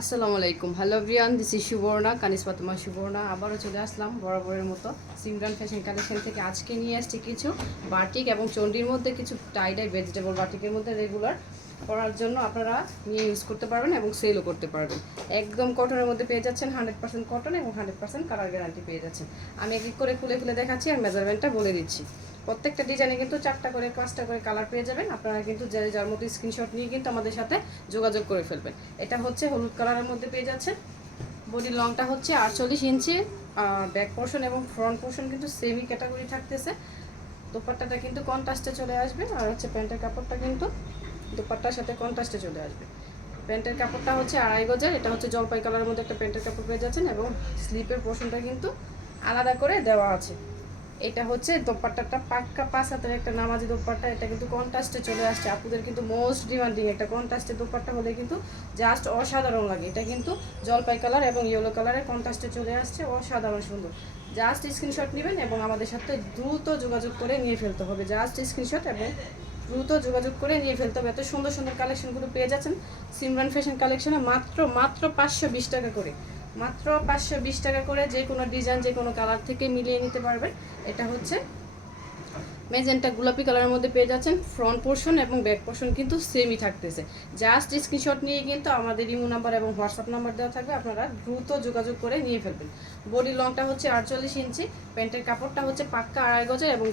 আসসালামু আলাইকুম। Hello Brian this is Subarna, Kanis Fatema Subarna. আবারও চলে আসলাম বরাবরের মতো সিমরান ফ্যাশন কালেকশন থেকে। আজকে নিয়ে আসছি কিছু বাটিক এবং চন্ডির মধ্যে কিছু টাইডাই ভেজিটেবল বাটিকের মধ্যে রেগুলার করার জন্য আপনারা নিয়ে ইউজ করতে পারবেন এবং সেলও করতে পারবেন। একদম কটনের মধ্যে পেয়ে যাচ্ছেন হান্ড্রেড পার্সেন্ট কটন এবং হান্ড্রেড পার্সেন্ট কালার গ্যারান্টি পেয়ে যাচ্ছেন। আমি এক করে খুলে খুলে দেখাচ্ছি আর মেজারমেন্টটা বলে দিচ্ছি। প্রত্যেকটা ডিজাইনে কিন্তু চারটা করে, পাঁচটা করে কালার পেয়ে যাবেন। আপনারা কিন্তু যে যার মতো স্ক্রিনশট নিয়ে কিন্তু আমাদের সাথে যোগাযোগ করে ফেলবেন। এটা হচ্ছে হলুদ কালারের মধ্যে পেয়ে যাচ্ছেন। বডির লংটা হচ্ছে আটচল্লিশ ইঞ্চি ব্যাক পোর্শন এবং ফ্রন্ট পোর্শন কিন্তু সেমি ক্যাটাগরি থাকতেছে। দোপাট্টাটা কিন্তু কন্ট্রাস্টে চলে আসবে। আর হচ্ছে প্যান্টের কাপড়টা কিন্তু দোপাট্টার সাথে কন্ট্রাস্টে চলে আসবে। প্যান্টের কাপড়টা হচ্ছে আড়াই গজের, এটা হচ্ছে জলপাই কালারের মধ্যে একটা প্যান্টের কাপড় পেয়ে যাচ্ছেন এবং স্লিপের পোর্শনটা কিন্তু আলাদা করে দেওয়া আছে। এটা হচ্ছে দোপাট্টাটা পাক্কা পাঁচ হাতের একটা নামাজি দোপাট্টা। এটা কিন্তু কন্ট্রাস্টে চলে আসছে। আপুদের কিন্তু মোস্ট ডিমান্ডিং একটা কন্ট্রাস্টের দোপাট্টা হলে কিন্তু জাস্ট অসাধারণ লাগে। এটা কিন্তু জলপাই কালার এবং ইয়েলো কালারের কন্ট্রাস্টে চলে আসছে। অসাধারণ সুন্দর। জাস্ট স্ক্রিনশট নেবেন এবং আমাদের সাথে দ্রুত যোগাযোগ করে নিয়ে ফেলতে হবে। জাস্ট স্ক্রিনশট এবং দ্রুত যোগাযোগ করে নিয়ে ফেলতে হবে। এত সুন্দর সুন্দর কালেকশনগুলো পেয়ে যাচ্ছেন। সিমরান ফ্যাশন কালেকশনে মাত্র মাত্র পাঁচশো বিশ টাকা করে। মাত্র পাঁচশো বিশ টাকা করে যে কোনো ডিজাইন, যে কোনো কালার থেকে মিলিয়ে নিতে পারবেন এটা হচ্ছে মেজেন্টা গোলাপি কালারের মধ্যে পেয়ে যাচ্ছেন। ফ্রন্ট পোর্শন এবং ব্যাক পোর্শন কিন্তু সেমই থাকতেছে। জাস্ট স্ক্রিনশট নিয়ে কিন্তু আমাদের ইমো নাম্বার এবং হোয়াটসঅ্যাপ নাম্বার দেওয়া থাকবে। আপনারা দ্রুত যোগাযোগ করে নিয়ে ফেলবেন। বডি লংটা হচ্ছে আটচল্লিশ ইঞ্চি, প্যান্টের কাপড়টা হচ্ছে পাক্কা আড়াই গজের এবং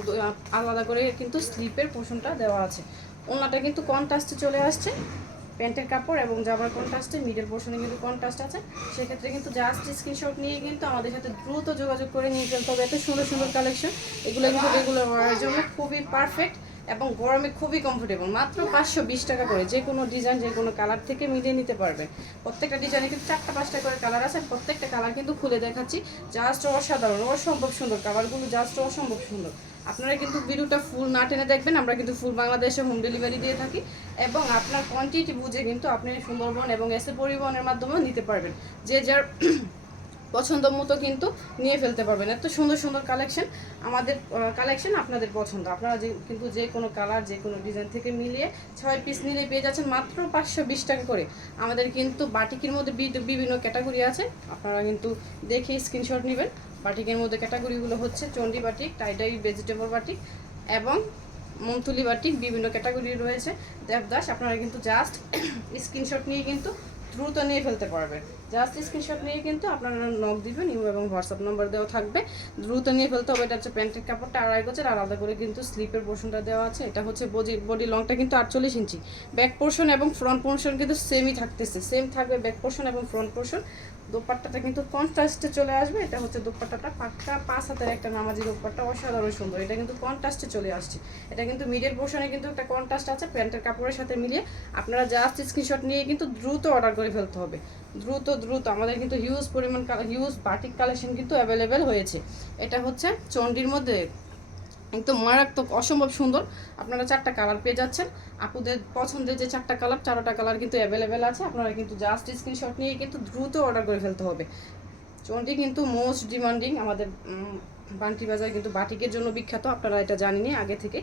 আলাদা করে কিন্তু স্লিপের পোর্শনটা দেওয়া আছে। ওনাটা কিন্তু কন্ট্রাস্টে চলে আসছে। প্যান্টের কাপড় এবং জামার কন্ট্রাস্টে মিডল পোর্শনে কিন্তু কন্ট্রাস্ট আছে। সেক্ষেত্রে কিন্তু জাস্ট স্ক্রিনশট নিয়ে কিন্তু আমাদের সাথে দ্রুত যোগাযোগ করে নিয়ে ফেলতে হবে। এত সুন্দর সুন্দর কালেকশন এগুলো কিন্তু রেগুলার ওয়ারের জন্য খুবই পারফেক্ট এবং গরমে খুবই কমফোর্টেবল মাত্র পাঁচশো বিশ টাকা করে, যে কোনো ডিজাইন যে কোনো কালার থেকে মিলিয়ে নিতে পারবে। প্রত্যেকটা ডিজাইনে কিন্তু চারটা পাঁচটা করে কালার আছে প্রত্যেকটা কালার কিন্তু খুলে দেখাচ্ছি জাস্ট অসাধারণ, অসম্ভব সুন্দর কালারগুলো জাস্ট অসম্ভব সুন্দর। আপনারা কিন্তু ভিডিওটা ফুল না টেনে দেখবেন, আমরা কিন্তু ফুল বাংলাদেশে হোম ডেলিভারি দিয়ে থাকি, এবং আপনার কোয়ান্টিটি বুঝে কিন্তু আপনি সুন্দরবন এবং এসে পরিবহনের মাধ্যমেও নিতে পারবেন। যে যার পছন্দ মতো কিন্তু নিয়ে ফেলতে পারবেন। এত সুন্দর সুন্দর কালেকশন আমাদের কালেকশন আপনাদের পছন্দ। আপনারা যে, কিন্তু যে কোনো কালার যে কোনো ডিজাইন থেকে মিলিয়ে ছয় পিস নিলে পেয়ে যাচ্ছেন মাত্র পাঁচশো বিশ টাকা করে। আমাদের কিন্তু বাটিকের মধ্যে বিভিন্ন ক্যাটাগরি আছে। আপনারা কিন্তু দেখে স্ক্রিনশট নেবেন। বাটিকের মধ্যে ক্যাটাগরিগুলো হচ্ছে Chandi batik tie dye vegetable batik এবং মন্থুলি বাটিক বিভিন্ন ক্যাটাগরি রয়েছে। দেবদাস, আপনারা কিন্তু জাস্ট স্ক্রিনশট নিয়ে কিন্তু দ্রুত নিয়ে ফেলতে পারবেন। জাস্ট স্ক্রিনশট নিয়ে কিন্তু আপনারা নক দিবেন ইউ এবং হোয়াটসঅ্যাপ নাম্বার দেওয়া থাকবে। দ্রুত নিয়ে ফেলতে হবে, এটা হচ্ছে প্যান্টের কাপড়টা আড়াই গজের আলাদা করে কিন্তু স্লিপের পোর্শনটা দেওয়া আছে। এটা হচ্ছে বডি বডি লংটা কিন্তু আটচল্লিশ ইঞ্চি। ব্যাক পোর্শন এবং ফ্রন্ট পোর্শন কিন্তু সেমই থাকতেছে। সেম থাকবে ব্যাক পোর্শন এবং ফ্রন্ট পোর্শন দোপাট্টাটা কিন্তু কন্ট্রাস্টে চলে আসবে। এটা হচ্ছে দোপাট্টাটা পাক্কা পাঁচ হাতের একটা নামাজি দোপাট্টা। অসাধারণ সুন্দর। এটা কিন্তু কন্ট্রাস্টে চলে আসছে। এটা কিন্তু মিডল পোর্শনে কিন্তু একটা কন্ট্রাস্ট আছে, প্যান্টের কাপড়ের সাথে মিলিয়ে। আপনারা জাস্ট স্ক্রিনশট নিয়ে কিন্তু দ্রুত অর্ডার করে ফেলতে হবে। দ্রুত দ্রুত। আমাদের কিন্তু হিউজ পরিমাণ হিউজ বাটিক কালেকশন কিন্তু অ্যাভেলেবেল হয়েছে। এটা হচ্ছে চন্ডির মধ্যে একদম মারাত্মক, অসম্ভব সুন্দর। আপনারা চারটা কালার পেয়ে যাচ্ছেন। আপুদের পছন্দের যে চারটা কালার চারোটা কালার কিন্তু অ্যাভেলেবেল আছে। আপনারা কিন্তু জাস্ট স্ক্রিনশট নিয়ে কিন্তু দ্রুত অর্ডার করে ফেলতে হবে। চন্ডি কিন্তু মোস্ট ডিমান্ডিং আমাদের বান্টি বাজার কিন্তু বাটিকের জন্য বিখ্যাত। আপনারা এটা জানেনই আগে থেকে।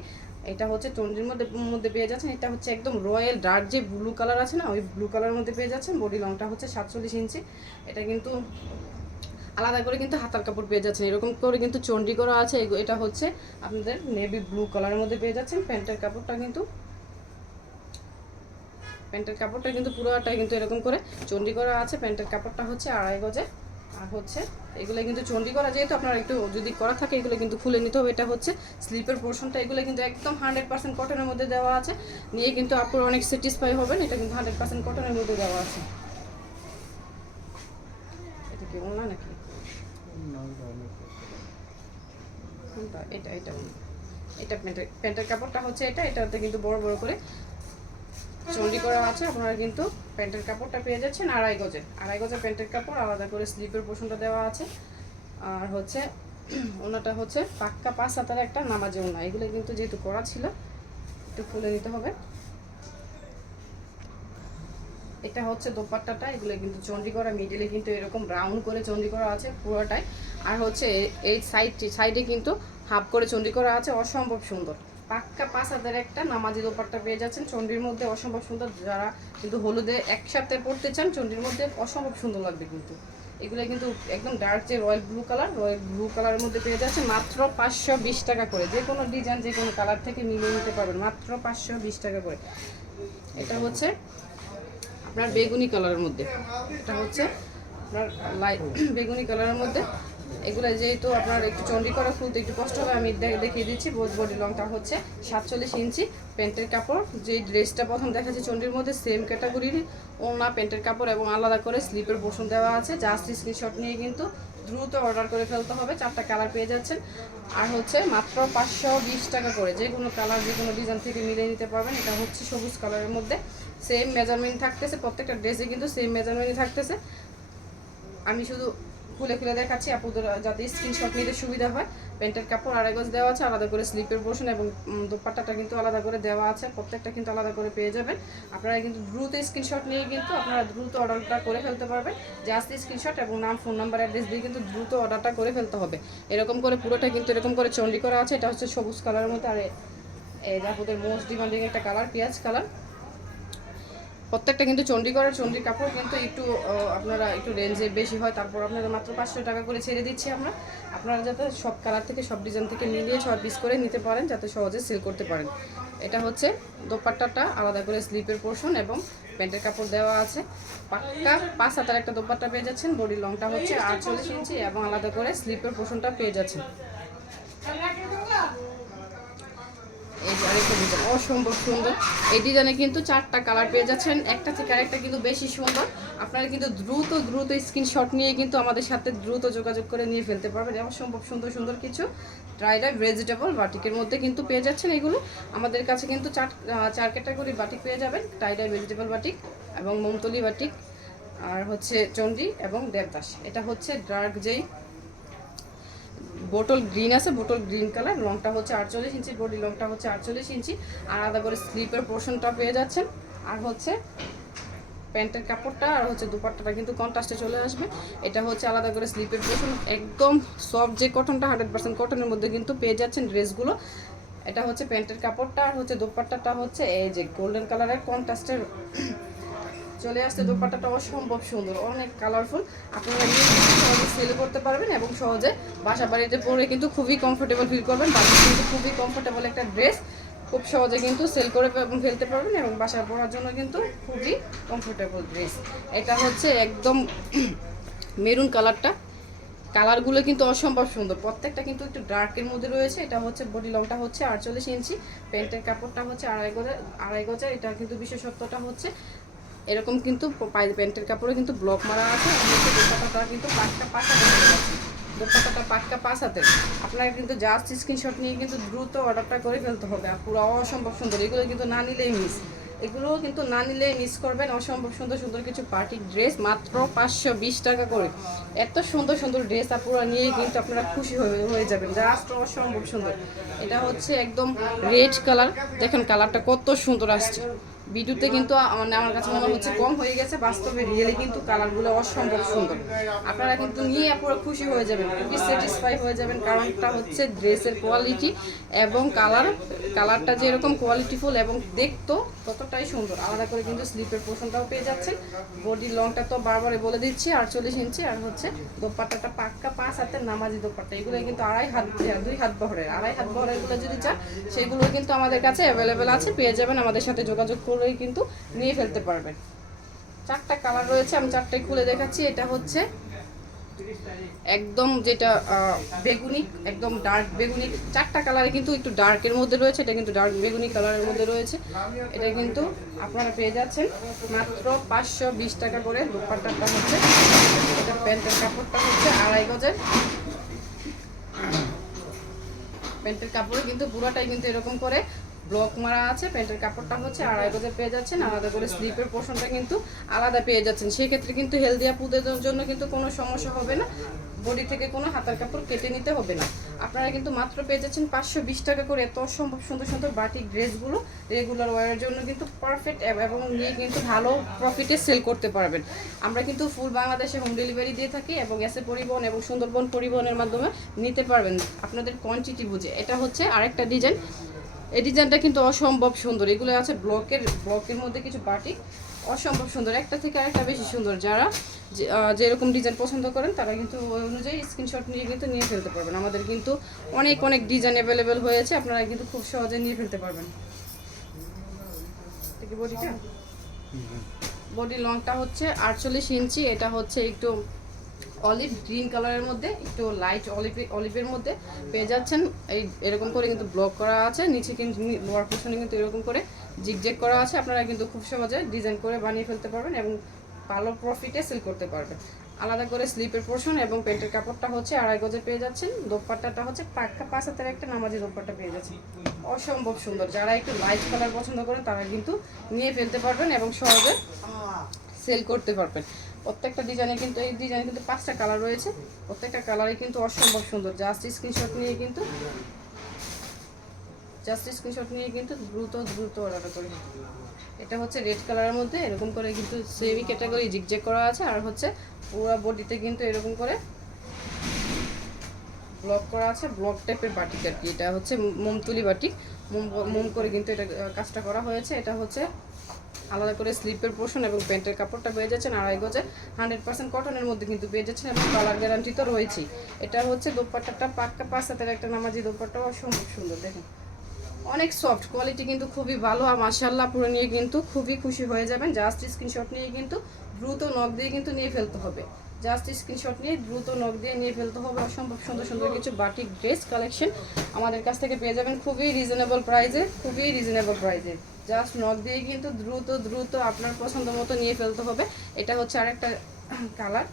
এটা হচ্ছে চন্ডির মধ্যে মধ্যে পেয়ে যাচ্ছেন। এটা হচ্ছে একদম রয়্যাল ডার্ক যে ব্লু কালার আছে না, ওই ব্লু কালারের মধ্যে পেয়ে যাচ্ছেন। বডি লংটা হচ্ছে সাতচল্লিশ ইঞ্চি। এটা কিন্তু আলাদা করে কিন্তু হাতার কাপড় পেয়ে যাচ্ছেন। এরকম করে কিন্তু চন্ডি করা আছে। এটা হচ্ছে আপনাদের নেভি ব্লু কালারের মধ্যে পেয়ে যাচ্ছেন। প্যান্টের কাপড়টা কিন্তু, প্যান্টের কাপড়টা কিন্তু পুরোটাই কিন্তু এরকম করে চন্ডি করা আছে। প্যান্টের কাপড়টা হচ্ছে আড়াই গজে। আর হচ্ছে এগুলো কিন্তু চন্ডি করা যেহেতু আপনারা একটু যদি করা থাকে, এগুলো কিন্তু খুলে নিতে হবে। এটা হচ্ছে স্লিপের পোর্শনটা। এগুলো কিন্তু একদম হান্ড্রেড পার্সেন্ট কটনের মধ্যে দেওয়া আছে। নিয়ে কিন্তু আপনারা অনেক স্যাটিসফাই হবেন। এটা কিন্তু হান্ড্রেড পার্সেন্ট কটনের মধ্যে দেওয়া আছে। এটা কি ওনা নাকি? এটা এটা। এটা প্যান্টের প্যান্টের কাপড়টা হচ্ছে এটা। এটাতে কিন্তু বড় বড় করে চন্ডি করা আছে। আপনারা কিন্তু প্যান্টের কাপড়টা পেয়ে যাচ্ছেন আড়াই গজের। আড়াই গজের প্যান্টের কাপড়, আলাদা করে স্লিপের পোষণটা দেওয়া আছে। আর হচ্ছে, ওনাটা হচ্ছে পাক্কা পাঁচ হাতার একটা নামাজে ওনা। এগুলো কিন্তু যেহেতু করা ছিল, একটু খুলে নিতে হবে। এটা হচ্ছে দোপাট্টাটা, এগুলো কিন্তু করা মিডিলে কিন্তু এরকম রাউন্ড করে করা আছে পুরোটাই। আর হচ্ছে, এই সাইড সাইডে কিন্তু হাফ করে করা আছে, অসম্ভব সুন্দর। পাক্কা পাঁচ হাজার একটা নামাজি দোপাট্টা পেয়ে যাচ্ছেন। চন্ডির মধ্যে অসম্ভব সুন্দর যারা কিন্তু হলুদে একসাথে পড়তে চান চন্ডির মধ্যে অসম্ভব সুন্দর লাগবে কিন্তু। এগুলো কিন্তু একদম ডার্ক যে royal blue colour royal blue কালারের মধ্যে পেয়ে যাচ্ছে মাত্র পাঁচশো বিশ টাকা করে। যে কোনো ডিজাইন যে কোনো কালার থেকে মিলিয়ে নিতে পারবেন, মাত্র পাঁচশো বিশ টাকা করে। এটা হচ্ছে আপনার বেগুনি কালারের মধ্যে। এটা হচ্ছে আপনার লাইট বেগুনি কালারের মধ্যে। এগুলো যেহেতু আপনার একটু চন্ডি করা খুলতে একটু কষ্ট হবে আমি দেখিয়ে দিচ্ছি, বোধ বডি লংটা হচ্ছে সাতচল্লিশ ইঞ্চি প্যান্টের কাপড়। যে ড্রেসটা প্রথম দেখাচ্ছে চন্ডির মধ্যে সেম ক্যাটাগরির ওনা প্যান্টের কাপড় এবং আলাদা করে স্লিপের পোষণ দেওয়া আছে। জাস্ট স্ক্রিনশট নিয়ে কিন্তু দ্রুত অর্ডার করে ফেলতে হবে, চারটা কালার পেয়ে যাচ্ছেন। আর হচ্ছে মাত্র পাঁচশো বিশ টাকা করে, যে কোনো কালার যে কোনো ডিজাইন থেকে মিলিয়ে নিতে পারবেন। এটা হচ্ছে সবুজ কালারের মধ্যে। সেম মেজারমেন্ট থাকতেছে, প্রত্যেকটা ড্রেসে কিন্তু সেম মেজারমেন্টই থাকতেছে। আমি শুধু খুলে খুলে দেখাচ্ছি। আপুদের যাতে স্ক্রিনশট নিতে সুবিধা হয়। প্যান্টের কাপড় আড়াই গজ দেওয়া আছে, আলাদা করে স্লিপের পোর্শন এবং দোপাট্টাটা কিন্তু আলাদা করে দেওয়া আছে। প্রত্যেকটা কিন্তু আলাদা করে পেয়ে যাবেন। আপনারা কিন্তু দ্রুত স্ক্রিনশট নিয়ে কিন্তু আপনারা দ্রুত অর্ডারটা করে ফেলতে পারবেন। জাস্ট স্ক্রিনশট এবং নাম ফোন নাম্বার অ্যাড্রেস দিয়ে কিন্তু দ্রুত অর্ডারটা করে ফেলতে হবে। এরকম করে পুরোটা কিন্তু এরকম করে চন্ডি করা আছে। এটা হচ্ছে সবুজ কালারের মধ্যে আর এই আপুদের মোস্ট ডিমান্ডিং একটা কালার পেঁয়াজ কালার প্রত্যেকটা কিন্তু চণ্ডীগড়ের চণ্ডী কাপড় কিন্তু একটু আপনারা একটু রেঞ্জে বেশি হয়। তারপর আপনারা মাত্র পাঁচশো টাকা করে ছেড়ে দিচ্ছি আমরা। আপনারা যাতে সব কালার থেকে, সব ডিজাইন থেকে মিলিয়ে ছয় পিস করে নিতে পারেন, যাতে সহজে সেল করতে পারেন। এটা হচ্ছে দোপাট্টাটা, আলাদা করে স্লিপের পোর্শন এবং প্যান্টের কাপড় দেওয়া আছে। পাক্কা পাঁচ হাতার একটা দোপাট্টা পেয়ে যাচ্ছেন। বডি লংটা হচ্ছে আটচল্লিশ ইঞ্চি এবং আলাদা করে স্লিপের পোর্শনটা পেয়ে যাচ্ছেন। অসম্ভব সুন্দর। এই ডিজাইনে কিন্তু চারটা কালার পেয়ে যাচ্ছেন। একটা থেকে আরেকটা কিন্তু বেশি সুন্দর। আপনারা কিন্তু দ্রুত দ্রুত স্ক্রিনশট নিয়ে কিন্তু আমাদের সাথে দ্রুত যোগাযোগ করে নিয়ে ফেলতে পারবেন। অসম্ভব সুন্দর সুন্দর কিছু ড্রাইডাই ভেজিটেবল বাটিকের মধ্যে কিন্তু পেয়ে যাচ্ছেন এগুলো। আমাদের কাছে কিন্তু চার চার ক্যাটাগরি বাটিক পেয়ে যাবেন। টাইডাই ভেজিটেবল বাটিক এবং মমতলি বাটিক আর হচ্ছে চন্ডি এবং দেবদাস। এটা হচ্ছে ডার্ক যেই বোটল গ্রিন আছে বোটল গ্রিন কালার, রংটা হচ্ছে আটচল্লিশ ইঞ্চি, বডি লংটা হচ্ছে আটচল্লিশ ইঞ্চি, আর আলাদা করে স্লিপের পোর্শনটা পেয়ে যাচ্ছেন। আর হচ্ছে প্যান্টের কাপড়টা, আর হচ্ছে দুপাট্টাটা কিন্তু কন্ট্রাস্টে চলে আসবে। এটা হচ্ছে আলাদা করে স্লিপের পোর্শন, একদম সফট যে কটনটা হান্ড্রেড পার্সেন্ট কটনের মধ্যে কিন্তু পেয়ে যাচ্ছেন ড্রেসগুলো। এটা হচ্ছে প্যান্টের কাপড়টা, আর হচ্ছে দুপাট্টাটা হচ্ছে এই যে গোল্ডেন কালারের কন্ট্রাস্টের চলে আসছে, দোপাট্টাটা অসম্ভব সুন্দর, অনেক কালারফুল আপনারা সহজে সেল করতে পারবেন এবং সহজে বাসা বাড়িতে পরে কিন্তু খুবই কমফোর্টেবল ফিল করবেন। বাড়িতে কিন্তু খুবই কমফোর্টেবল একটা ড্রেস খুব সহজে কিন্তু সেল করে ফেলতে পারবেন এবং বাসায় পরার জন্য কিন্তু খুবই কমফোর্টেবল ড্রেস এটা হচ্ছে একদম মেরুন কালারটা কালারগুলো কিন্তু অসম্ভব সুন্দর। প্রত্যেকটা কিন্তু একটু ডার্কের মধ্যে রয়েছে। এটা হচ্ছে বডি লংটা হচ্ছে আটচল্লিশ ইঞ্চি। প্যান্টের কাপড়টা হচ্ছে আড়াই গজের আড়াই গজের এটা কিন্তু বিশেষত্বটা হচ্ছে এরকম কিন্তু প্যান্টের কাপড়ে কিন্তু ব্লক মারা আছে। হচ্ছে কিন্তু পাক্কা পাকা দেখা যাচ্ছে দোপাট্টাটা পাক্কা পাঁচ হাতের কিন্তু জাস্ট স্ক্রিনশট নিয়ে কিন্তু দ্রুত অর্ডারটা করে ফেলতে হবে। পুরো অসম্ভব সুন্দর। এগুলো কিন্তু না নিলেই মিস এগুলো কিন্তু না নিলে মিস করবেন। অসম্ভব সুন্দর সুন্দর কিছু পার্টি ড্রেস মাত্র পাঁচশো বিশ টাকা করে। এত সুন্দর সুন্দর ড্রেস আপনারা নিয়ে কিন্তু আপনারা খুশি হয়ে যাবেন। জাস্ট অসম্ভব সুন্দর। এটা হচ্ছে একদম রেড কালার দেখেন কালারটা কত সুন্দর আসছে। ভিডিওতে কিন্তু আমার আমার কাছে মনে হচ্ছে কম হয়ে গেছে, বাস্তবে রিয়েলি কিন্তু কালারগুলো অসম্ভব সুন্দর। আপনারা কিন্তু নিয়ে পুরো খুশি হয়ে যাবেন, খুবই স্যাটিসফাই হয়ে যাবেন, কারণটা হচ্ছে ড্রেসের কোয়ালিটি এবং কালার কালারটা যেরকম কোয়ালিটিফুল এবং দেখতো ততটাই সুন্দর। আলাদা করে কিন্তু স্লিপের পোর্শনটাও পেয়ে যাচ্ছেন। বডির লংটা তো বারবারে বলে দিচ্ছি, আটচল্লিশ ইঞ্চি, আর হচ্ছে দোপাট্টাটা পাক্কা পাঁচ হাতের নামাজি দোপাট্টা। এগুলো কিন্তু আড়াই হাত দুই হাত বহরের। আড়াই হাত বহরেরগুলো যদি চান সেগুলো কিন্তু আমাদের কাছে অ্যাভেলেবেল আছে, পেয়ে যাবেন। আমাদের সাথে যোগাযোগ করেই কিন্তু নিয়ে ফেলতে পারবেন। চারটা কালার রয়েছে, আমি চারটাই খুলে দেখাচ্ছি। এটা হচ্ছে একদম যেটা বেগুনি, একদম ডার্ক বেগুনি। চারটা কালারে কিন্তু একটু ডার্কের মধ্যে রয়েছে, এটা কিন্তু ডার্ক বেগুনি কালারের মধ্যে রয়েছে। এটা কিন্তু আপনারা পেয়ে যাচ্ছেন মাত্র পাঁচশো বিশ টাকা করে দোপাট্টাটা হচ্ছে। এটা প্যান্টের কাপড়টা হচ্ছে আড়াই গজের। প্যান্টের কাপড়ে কিন্তু পুরোটাই কিন্তু এরকম করে ব্লক মারা আছে, প্যান্টের কাপড়টা হচ্ছে আড়াই গজে পেয়ে যাচ্ছেন, আলাদা করে স্লিপের পোর্শনটা কিন্তু আলাদা পেয়ে যাচ্ছেন। সেক্ষেত্রে কিন্তু হেলদি আপুদের জন্য কিন্তু কোনো সমস্যা হবে না। বডি থেকে কোনো হাতার কাপড় কেটে নিতে হবে না। আপনারা কিন্তু মাত্র পেয়ে যাচ্ছেন পাঁচশো বিশ টাকা করে। এত অসম্ভব সুন্দর সুন্দর বাটিক ড্রেসগুলো রেগুলার ওয়ারের জন্য কিন্তু পারফেক্ট এবং নিয়ে কিন্তু ভালো প্রফিটে সেল করতে পারবেন। আমরা কিন্তু ফুল বাংলাদেশে হোম ডেলিভারি দিয়ে থাকি এবং এসে পরিবহন এবং সুন্দরবন পরিবহনের মাধ্যমে নিতে পারবেন। আপনাদের কোয়ান্টিটি বুঝে। এটা হচ্ছে আরেকটা ডিজাইন এই ডিজাইনটা কিন্তু অসম্ভব সুন্দর। এগুলো আছে ব্লকের ব্লকের মধ্যে কিছু বাটিক অসম্ভব সুন্দর। একটা থেকে আরেকটা বেশি সুন্দর। যারা যে- যেরকম ডিজাইন পছন্দ করেন তারা কিন্তু ওই অনুযায়ী স্ক্রিনশট নিয়ে কিন্তু নিয়ে ফেলতে পারবেন। আমাদের কিন্তু অনেক অনেক ডিজাইন অ্যাভেলেবেল হয়েছে। আপনারা কিন্তু খুব সহজে নিয়ে ফেলতে পারবেন। বডিটা বডি লংটা হচ্ছে আটচল্লিশ ইঞ্চি। এটা হচ্ছে একটু অলিভ গ্রিন কালারের মধ্যে, একটু লাইট অলিভ অলিভের মধ্যে পেয়ে যাচ্ছেন। এই, এরকম করে কিন্তু ব্লক করা আছে। নিচে কিন্তু লোয়ার পোর্শনে কিন্তু এরকম করে জিগজেক করা আছে। আপনারা কিন্তু খুব সহজে ডিজাইন করে বানিয়ে ফেলতে পারবেন এবং ভালো প্রফিটে সেল করতে পারবেন। আলাদা করে স্লিপের পোর্শন এবং প্যান্টের কাপড়টা হচ্ছে আড়াই গজে পেয়ে যাচ্ছেন। দোপাট্টাটা হচ্ছে পাক্কা পাঁচ হাতের একটা নামাজি দোপাট্টা পেয়ে যাচ্ছেন। অসম্ভব সুন্দর। যারা একটু লাইট কালার পছন্দ করেন, তারা কিন্তু নিয়ে ফেলতে পারবেন এবং সহজে সেল করতে পারবেন। প্রত্যেকটা ডিজাইনে কিন্তু, এই ডিজাইনে কিন্তু পাঁচটা কালার রয়েছে। প্রত্যেকটা কালারে কিন্তু অসম্ভব সুন্দর। জাস্ট স্ক্রিনশট নিয়ে কিন্তু জাস্ট স্ক্রিনশট নিয়ে কিন্তু দ্রুত দ্রুত অর্ডার করি এটা হচ্ছে রেড কালারের মধ্যে, এরকম করে কিন্তু সেমি ক্যাটাগরি জিগজেগ করা আছে। আর হচ্ছে পুরো বডিতে কিন্তু এরকম করে ব্লক করা আছে ব্লক টাইপের বাটিক আর কি। এটা হচ্ছে মোমতুলি বাটিক মোম মোম করে কিন্তু এটা কাজটা করা হয়েছে। এটা হচ্ছে আলাদা করে স্লিপের পোর্শন এবং প্যান্টের কাপড়টা পেয়ে যাচ্ছেন আড়াই গজে। হান্ড্রেড পার্সেন্ট কটনের মধ্যে কিন্তু পেয়ে যাচ্ছেন এবং কালার গ্যারান্টি তো রয়েছেই এটা হচ্ছে দোপাট্টাটা পাক্কা পাঁচ হাতের একটা নামাজি দোপাট্টা অসম্ভব সুন্দর, দেখুন। অনেক সফট কোয়ালিটি কিন্তু খুবই ভালো আর মাশাল্লাহ পুরো নিয়ে কিন্তু খুবই খুশি হয়ে যাবেন। জাস্ট স্ক্রিনশট নিয়ে কিন্তু দ্রুত নখ দিয়ে কিন্তু নিয়ে ফেলতে হবে। জাস্ট স্ক্রিনশট নিয়ে দ্রুত নখ দিয়ে নিয়ে ফেলতে হবে অসম্ভব সুন্দর সুন্দর কিছু বাটিক ড্রেস কালেকশন। আমাদের কাছ থেকে পেয়ে যাবেন খুবই রিজনেবল প্রাইজে খুবই রিজনেবল প্রাইসে জাস্ট নখ দিয়ে কিন্তু দ্রুত দ্রুত আপনার পছন্দ মতো নিয়ে ফেলতে হবে। এটা হচ্ছে আরেকটা কালার।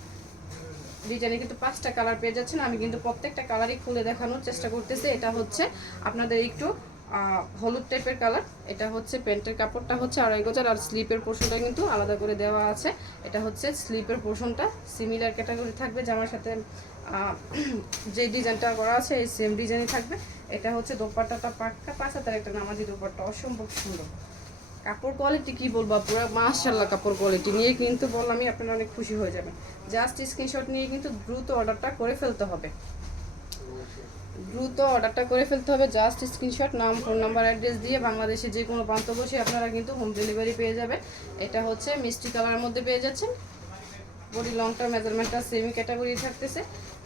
ডিজাইনে কিন্তু পাঁচটা কালার পেয়ে যাচ্ছেন। আমি কিন্তু প্রত্যেকটা কালারই খুলে দেখানোর চেষ্টা করতেছি। এটা হচ্ছে আপনাদের একটু হলুদ টাইপের কালার এটা হচ্ছে প্যান্টের কাপড়টা হচ্ছে আড়াই গজার আর স্লিপের পোর্শনটা কিন্তু আলাদা করে দেওয়া আছে। এটা হচ্ছে স্লিপের পোর্শনটা। সিমিলার ক্যাটাগরি থাকবে জামার সাথে যে ডিজাইনটা করা আছে, এই সেম ডিজাইনই থাকবে। এটা হচ্ছে দোপাট্টাটা পাক্কা পাঁচ তার একটা নামাজি দোপাট্টা, অসম্ভব সুন্দর। কাপড় কোয়ালিটি কি বলব পুরো মাশাল্লাহ কাপড় কোয়ালিটি নিয়ে কিন্তু বললামই আপনারা অনেক খুশি হয়ে যাবেন। জাস্ট স্ক্রিনশট নিয়ে কিন্তু দ্রুত অর্ডারটা করে ফেলতে হবে। দ্রুত অর্ডারটা করে ফেলতে হবে। জাস্ট স্ক্রিনশট, নাম, ফোন নাম্বার, অ্যাড্রেস দিয়ে বাংলাদেশে যে কোনো প্রান্ত বসে আপনারা কিন্তু হোম ডেলিভারি পেয়ে যাবেন। এটা হচ্ছে মিষ্টি কালারের মধ্যে পেয়ে যাচ্ছেন। বডি লংটা মেজারমেন্টটা সেমি ক্যাটাগরি থাকতেছে।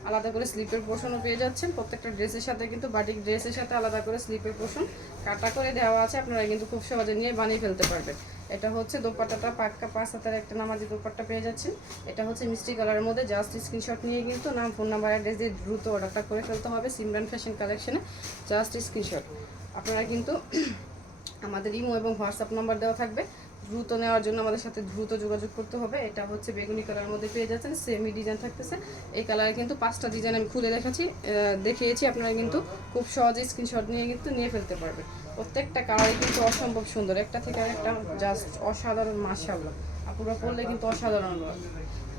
আলাদা করে স্লিপের পোর্শনও পেয়ে যাচ্ছেন। প্রত্যেকটা ড্রেসের সাথে কিন্তু বাটিক ড্রেসের সাথে আলাদা করে স্লিপের পোর্শন। কাটা করে দেওয়া আছে, আপনারা কিন্তু খুব সহজে নিয়ে বানিয়ে ফেলতে পারবেন। এটা হচ্ছে দোপাট্টাটা পাক্কা পাঁচ হাতের একটা নামাজি দোপাট্টা পেয়ে যাচ্ছেন। এটা হচ্ছে মিষ্টি কালারের মধ্যে জাস্ট স্ক্রিনশট নিয়ে কিন্তু নাম ফোন নাম্বার অ্যাড্রেস দিয়ে দ্রুত অর্ডারটা করে ফেলতে হবে সিমরান ফ্যাশন কালেকশনে জাস্ট স্ক্রিনশট আপনারা কিন্তু আমাদের ইমো এবং হোয়াটসঅ্যাপ নাম্বার দেওয়া থাকবে। দ্রুত নেওয়ার জন্য আমাদের সাথে দ্রুত যোগাযোগ করতে হবে। এটা হচ্ছে বেগুনি কালারের মধ্যে পেয়ে যাচ্ছেন সেমি ডিজাইন থাকতেছে। এই কালারে কিন্তু পাঁচটা ডিজাইন আমি খুলে দেখাচ্ছি দেখিয়েছি। আপনারা কিন্তু খুব সহজে স্ক্রিনশট নিয়ে কিন্তু নিয়ে ফেলতে পারবেন। প্রত্যেকটা কালারই কিন্তু অসম্ভব সুন্দর। একটা থেকে আরেকটা জাস্ট অসাধারণ, মাশাআল্লাহ। আপুরা পরলে কিন্তু অসাধারণ।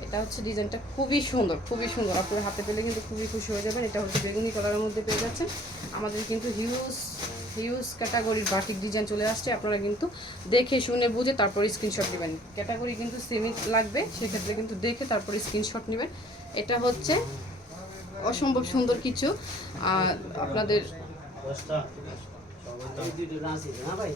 এটা হচ্ছে ডিজাইনটা খুবই সুন্দর খুবই সুন্দর। আপনার হাতে পেলে কিন্তু খুবই খুশি হয়ে যাবেন। এটা হচ্ছে বেগুনি কালারের মধ্যে পেয়ে যাচ্ছেন। আমাদের কিন্তু হিউজ হিউজ ক্যাটাগরির বাটিক ডিজাইন চলে আসছে। আপনারা কিন্তু দেখে, শুনে, বুঝে তারপর স্ক্রিনশট নেবেন। ক্যাটাগরি কিন্তু সেমি লাগবে। সেক্ষেত্রে কিন্তু দেখে তারপর স্ক্রিনশট নেবেন। এটা হচ্ছে অসম্ভব সুন্দর কিছু। আপনাদের এই দুটো রাঁচি না ভাই